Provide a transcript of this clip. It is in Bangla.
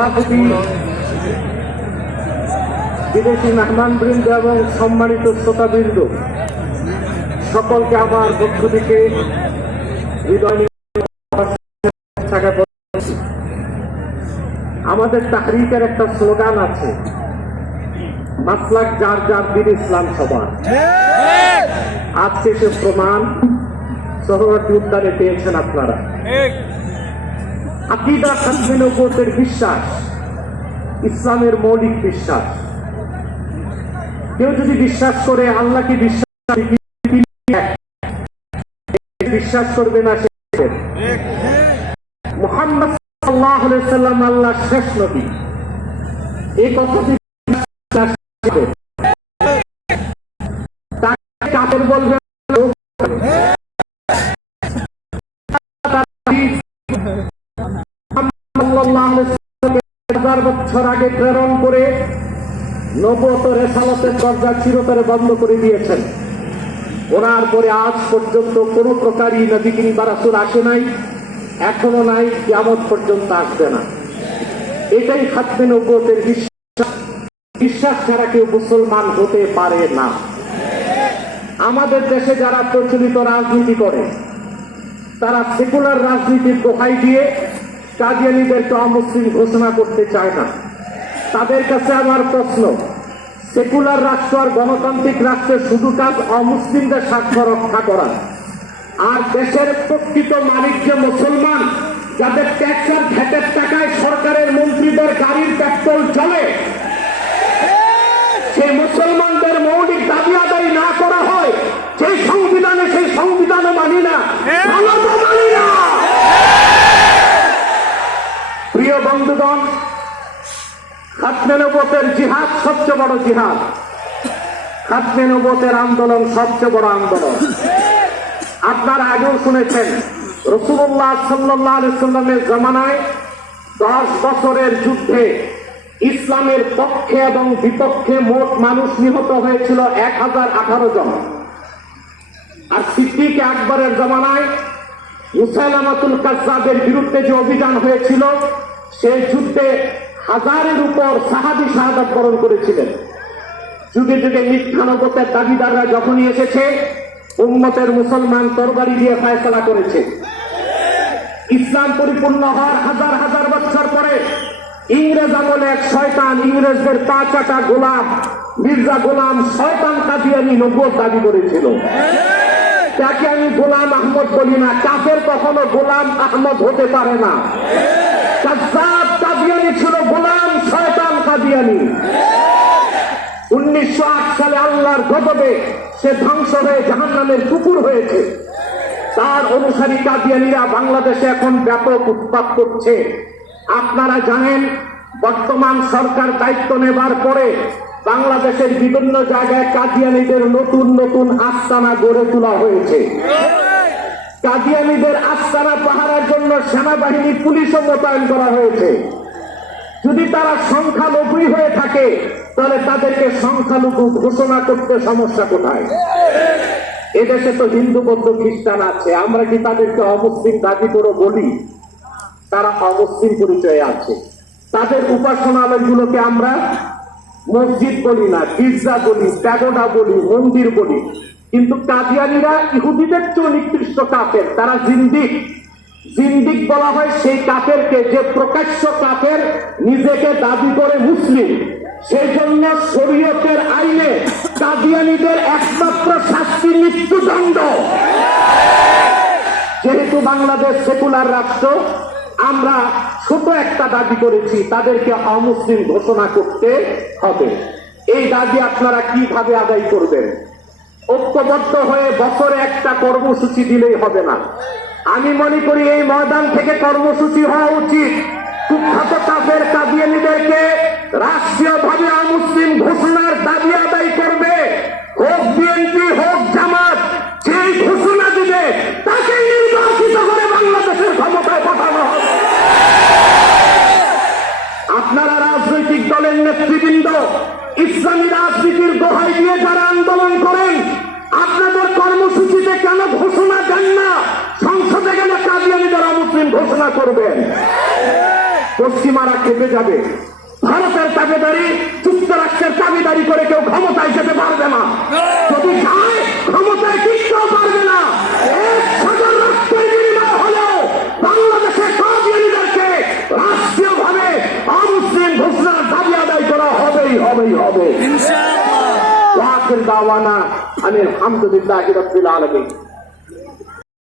সভাপতি, বিদেশি মেহমানবৃন্দ এবং সম্মানিত শ্রোতাবৃন্দ, সকলকে আমার পক্ষ থেকে আমাদের তাহরিকের একটা স্লোগান আছে, মাসলাক যার যার দিন ইসলাম সবার। আজকে সে প্রমাণ সহরটি উদ্যানে পেয়েছেন আপনারা। আকিদা খাতমে নবতের বিশ্বাস, ইসলামের মৌলিক বিশ্বাস। কেউ যদি বিশ্বাস করে আল্লাহকে বিশ্বাস। বিশ্বাস করবে না সে? মোহাম্মদ সাল্লাম আল্লাহ শেষ নবী। এই কথাটি তাকে বলবে বছর আগে প্রেরণ করে নবত রেসালতের দরজা চিরতরে বন্ধ করে দিয়েছেন। ওনার পরে আজ পর্যন্ত কোন প্রকারই নবী কিংবা আসে নাই, এখনও নাই, কিয়ামত পর্যন্ত আসবে না। এটাই খাতমে নবতের বিশ্বাস। বিশ্বাস ছাড়া কেউ মুসলমান হতে পারে না। আমাদের দেশে যারা প্রচলিত রাজনীতি করে, তারা সেকুলার রাজনীতির দোহাই দিয়ে কাদিয়ানিদেরকে অমুসলিম ঘোষণা করতে চায় না। তাদের কাছে আমার প্রশ্ন, সেকুলার রাষ্ট্র আর গণতান্ত্রিক রাষ্ট্রের শুধু কাজ অমুসলিমদের স্বার্থ রক্ষা করা। আর দেশের প্রকৃত মালিক যে মুসলমান যাদের ট্যাক্সের ভ্যাটের টাকায় সরকারের মন্ত্রীদের গাড়ির পেট্রোল চলে, সেই মুসলমানদের মৌলিক দাবি আদায় না করা হয় সেই সংবিধানে সেই সংবিধানও মানি না ভারতও মানি না প্রিয় বন্ধুগণ খাতমে নবতের জিহাদ সবচেয়ে বড় জিহাদ। খাতমে নবতের আন্দোলন সবচেয়ে বড় আন্দোলন। আপনারা আগেও শুনেছেন রসুল্লাহ সাল্লাহ সাল্লামের জমানায় দশ বছরের যুদ্ধে ইসলামের পক্ষে এবং বিপক্ষে মোট মানুষ নিহত হয়েছিল এক হাজার আঠারো জন। আর সিদ্দিক আকবরের জমানায় মুসাইলামাতুল কাজ্জাবের বিরুদ্ধে যে অভিযান হয়েছিল, সেই যুদ্ধে হাজারের উপর সাহাবি শাহাদাত বরণ করেছিলেন। যুগে যুগে মিথ্যানবতের দাবিদাররা যখনই এসেছে, উম্মতের মুসলমান তরবারি দিয়ে ফায়সলা করেছে। ইসলাম পরিপূর্ণ হওয়ার হাজার হাজার বছর পরে ইংরেজ আমলে এক শয়তান, ইংরেজদের পা চাটা গোলাম, মির্জা গোলাম শয়তান কাদিয়ানি নব্বত দাবি করেছিল। তাকে আমি গোলাম আহমদ বলি না, কাফের কখনো গোলাম আহমদ হতে পারে না। ছিল গোলাম শয়তান কাদিয়ানি উনিশশো আট সালে আল্লাহর গজবে সে ধ্বংস হয়ে জাহান নামের কুকুর হয়েছে। তার অনুসারী কাদিয়ানিরা বাংলাদেশে এখন ব্যাপক উৎপাত করছে। আপনারা জানেন, বর্তমান সরকার দায়িত্ব নেবার পরে বাংলাদেশের বিভিন্ন জায়গায় কাদিয়ানিদের নতুন নতুন আস্তানা গড়ে তোলা হয়েছে। কাদিয়ানিদের আস্তানা পাহারার জন্য সেনাবাহিনী পুলিশও মোতায়েন করা হয়েছে। যদি তারা সংখ্যালঘুই হয়ে থাকে, তাহলে তাদেরকে সংখ্যালঘু ঘোষণা করতে সমস্যা কোথায়? এদেশে তো হিন্দু, বৌদ্ধ, খ্রিস্টান আছে। আমরা কি তাদেরকে অমুসলিম দাবি করে বলি? তারা অমুসলিম পরিচয়ে আছে। তাদের উপাসনালয়গুলোকে আমরা মসজিদ বলি না, গির্জা বলি, প্যাগোডা বলি, মন্দির বলি। কিন্তু কাদিয়ানিরা ইহুদিদের চেয়ে নিকৃষ্ট কাফের, তারা জিন্দিক জিন্দিক বলা হয় সেই কাফেরকে, যে প্রকাশ্য কাফের নিজেকে দাবি করে মুসলিম। সেই জন্য শরীয়তের আইনে কাদিয়ানিদের একমাত্র শাস্তি মৃত্যুদণ্ড। যেহেতু বাংলাদেশ সেকুলার রাষ্ট্র, আমরা ছোট একটা দাবি করেছি, তাদেরকে অমুসলিম ঘোষণা করতে হবে। এই দাবি আপনারা কীভাবে আদায় করবেন? ঐক্যবদ্ধ হয়ে বছরে একটা কর্মসূচি দিলেই হবে না। আমি মনে করি এই ময়দান থেকে কর্মসূচি হওয়া উচিত। কুখ্যাত কাফের কাদিয়ানিদেরকে রাষ্ট্রীয়ভাবে অমুসলিম ঘোষণার দাবি আদায় করবে। হোক বিএনপি, হোক জামাত, যেই ঘোষণা দিবে তাকে নির্বাচিত করে বাংলাদেশের ক্ষমতায় পাঠানো হবে। আপনারা রাজনৈতিক দলের নেতৃবৃন্দ ইসলামী রাজনীতির দোহাই দিয়ে যারা আন্দোলন করেন, আপনাদের কর্মসূচিতে কেন ঘোষণা দেন না? সংসদে গেলে কাদিয়ানিদের মুসলিম ঘোষণা করবেন। পশ্চিমারা খেপে যাবে। ভারতের দাবিদারি যুক্তরাষ্ট্রের দাবিদারি করে কেউ ক্ষমতায় যেতে পারবে না। হবেই হবে। ইনশাআল্লাহ।